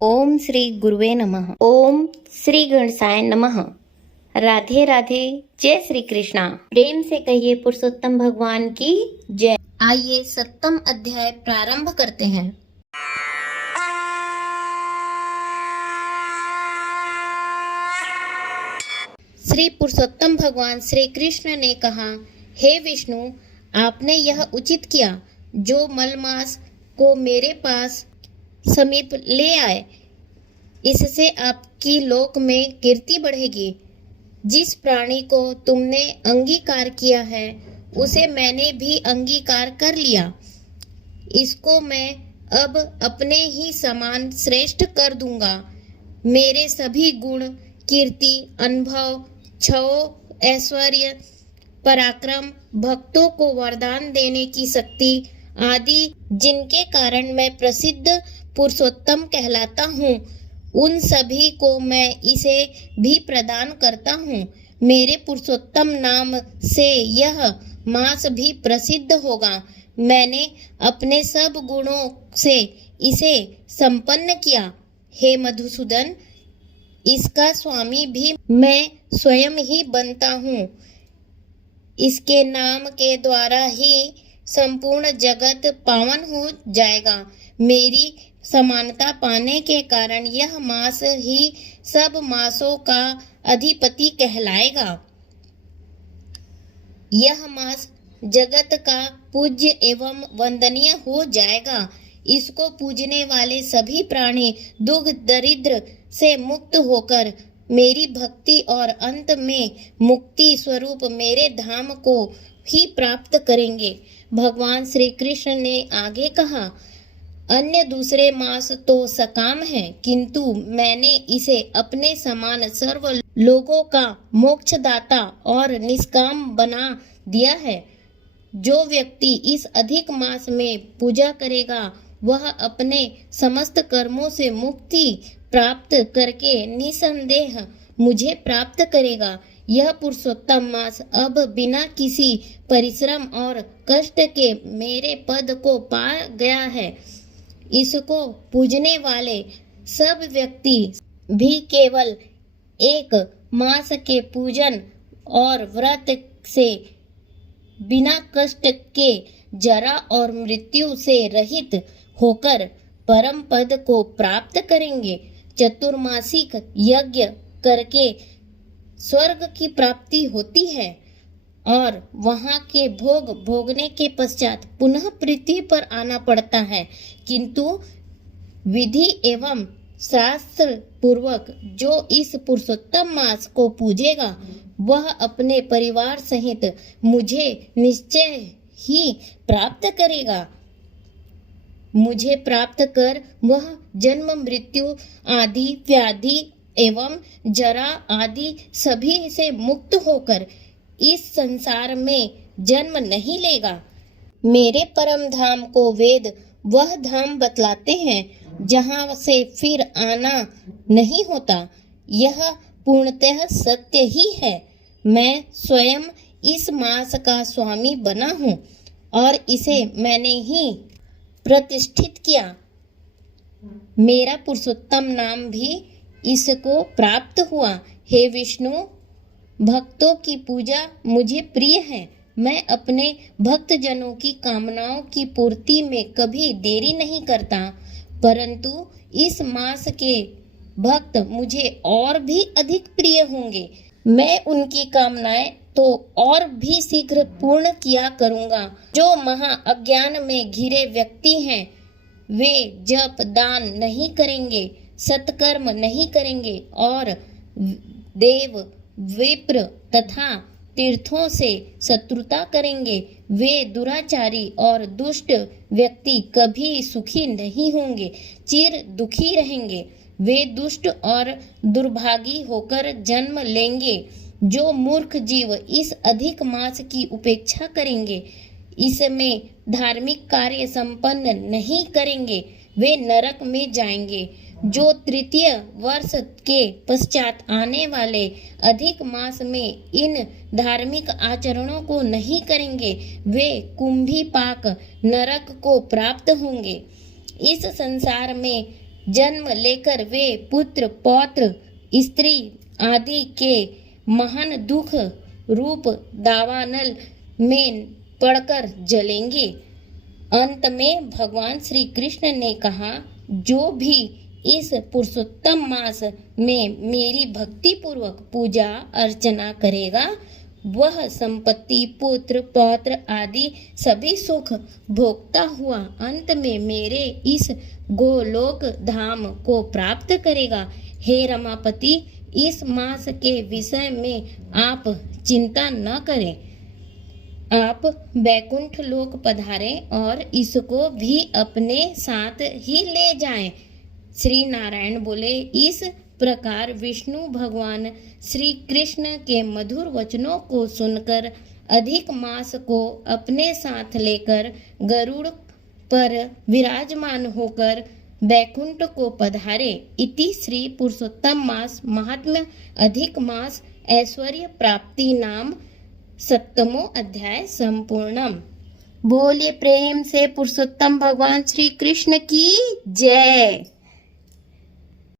ओम श्री गुरुवे नमः। ओम श्री गणेशाय नमः। राधे राधे। जय श्री कृष्णा। प्रेम से कहिए पुरुषोत्तम भगवान की जय। आइए 7वां अध्याय प्रारंभ करते हैं। श्री पुरुषोत्तम भगवान श्री कृष्ण ने कहा, हे विष्णु, आपने यह उचित किया जो मलमास को मेरे पास समीप ले आए। इससे आपकी लोक में कीर्ति बढ़ेगी। जिस प्राणी को तुमने अंगीकार किया है उसे मैंने भी अंगीकार कर लिया। इसको मैं अब अपने ही समान श्रेष्ठ कर दूंगा। मेरे सभी गुण, कीर्ति, अनुभव, छव, ऐश्वर्य, पराक्रम, भक्तों को वरदान देने की शक्ति आदि, जिनके कारण मैं प्रसिद्ध पुरुषोत्तम कहलाता हूँ, उन सभी को मैं इसे भी प्रदान करता हूँ। मेरे पुरुषोत्तम नाम से यह मास भी प्रसिद्ध होगा। मैंने अपने सब गुणों से इसे संपन्न किया। हे मधुसूदन, इसका स्वामी भी मैं स्वयं ही बनता हूँ। इसके नाम के द्वारा ही संपूर्ण जगत पावन हो जाएगा। मेरी समानता पाने के कारण यह मास ही सब मासों का अधिपति कहलाएगा। यह मास जगत का पूज्य एवं वंदनीय हो जाएगा। इसको पूजने वाले सभी प्राणी दुख दरिद्र से मुक्त होकर मेरी भक्ति और अंत में मुक्ति स्वरूप मेरे धाम को ही प्राप्त करेंगे। भगवान श्री कृष्ण ने आगे कहा, अन्य दूसरे मास तो सकाम है, किंतु मैंने इसे अपने समान सर्व लोगों का मोक्षदाता और निष्काम बना दिया है। जो व्यक्ति इस अधिक मास में पूजा करेगा वह अपने समस्त कर्मों से मुक्ति प्राप्त करके निसंदेह मुझे प्राप्त करेगा। यह पुरुषोत्तम मास अब बिना किसी परिश्रम और कष्ट के मेरे पद को पा गया है। इसको पूजने वाले सब व्यक्ति भी केवल एक मास के पूजन और व्रत से बिना कष्ट के जरा और मृत्यु से रहित होकर परम पद को प्राप्त करेंगे। चतुर्मासिक यज्ञ करके स्वर्ग की प्राप्ति होती है और वहाँ के भोग भोगने के पश्चात पुनः पृथ्वी पर आना पड़ता है। किंतु विधि एवं शास्त्र पूर्वक जो इस पुरुषोत्तम मास को पूजेगा वह अपने परिवार सहित मुझे निश्चय ही प्राप्त करेगा। मुझे प्राप्त कर वह जन्म मृत्यु आदि व्याधि एवं जरा आदि सभी से मुक्त होकर इस संसार में जन्म नहीं लेगा। मेरे परम धाम को वेद वह धाम बतलाते हैं जहाँ से फिर आना नहीं होता। यह पूर्णतः सत्य ही है। मैं स्वयं इस मास का स्वामी बना हूँ और इसे मैंने ही प्रतिष्ठित किया। मेरा पुरुषोत्तम नाम भी इसको प्राप्त हुआ। हे विष्णु, भक्तों की पूजा मुझे प्रिय है। मैं अपने भक्त जनों की कामनाओं की पूर्ति में कभी देरी नहीं करता, परंतु इस मास के भक्त मुझे और भी अधिक प्रिय होंगे। मैं उनकी कामनाएं तो और भी शीघ्र पूर्ण किया करूँगा। जो महा अज्ञान में घिरे व्यक्ति हैं वे जप दान नहीं करेंगे, सत्कर्म नहीं करेंगे और देव विप्र तथा तीर्थों से शत्रुता करेंगे। वे दुराचारी और दुष्ट व्यक्ति कभी सुखी नहीं होंगे, चिर दुखी रहेंगे। वे दुष्ट और दुर्भागी होकर जन्म लेंगे। जो मूर्ख जीव इस अधिक मास की उपेक्षा करेंगे, इसमें धार्मिक कार्य संपन्न नहीं करेंगे, वे नरक में जाएंगे। जो तृतीय वर्ष के पश्चात आने वाले अधिक मास में इन धार्मिक आचरणों को नहीं करेंगे, वे कुंभी पाक नरक को प्राप्त होंगे। इस संसार में जन्म लेकर वे पुत्र पौत्र स्त्री आदि के महान दुख रूप दावानल में पड़कर जलेंगे। अंत में भगवान श्री कृष्ण ने कहा, जो भी इस पुरुषोत्तम मास में मेरी भक्ति पूर्वक पूजा अर्चना करेगा वह संपत्ति पुत्र पौत्र आदि सभी सुख भोगता हुआ अंत में मेरे इस गोलोक धाम को प्राप्त करेगा। हे रमापति, इस मास के विषय में आप चिंता न करें। आप बैकुंठ लोक पधारें और इसको भी अपने साथ ही ले जाएं। श्री नारायण बोले। इस प्रकार विष्णु भगवान श्री कृष्ण के मधुर वचनों को सुनकर अधिक मास को अपने साथ लेकर गरुड़ पर विराजमान होकर बैकुंठ को पधारे। इति श्री पुरुषोत्तम मास महात्म्य अधिक मास ऐश्वर्य प्राप्ति नाम 7वां अध्याय संपूर्णम। बोलिए प्रेम से पुरुषोत्तम भगवान श्री कृष्ण की जय।